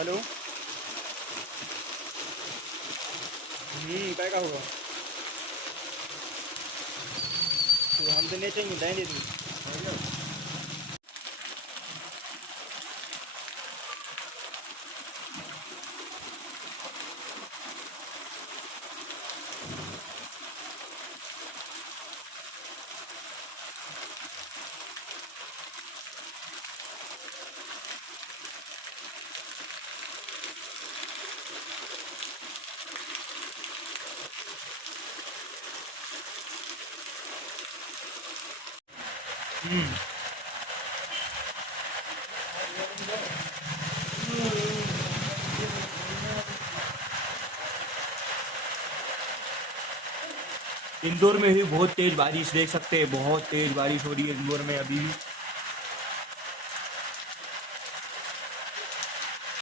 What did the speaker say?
हेलो। काय का हुआ? तो हम तो नहीं चाहिए दाएं तू। इंदौर में भी बहुत तेज बारिश देख सकते हैं, बहुत तेज बारिश हो रही है इंदौर में अभी भी।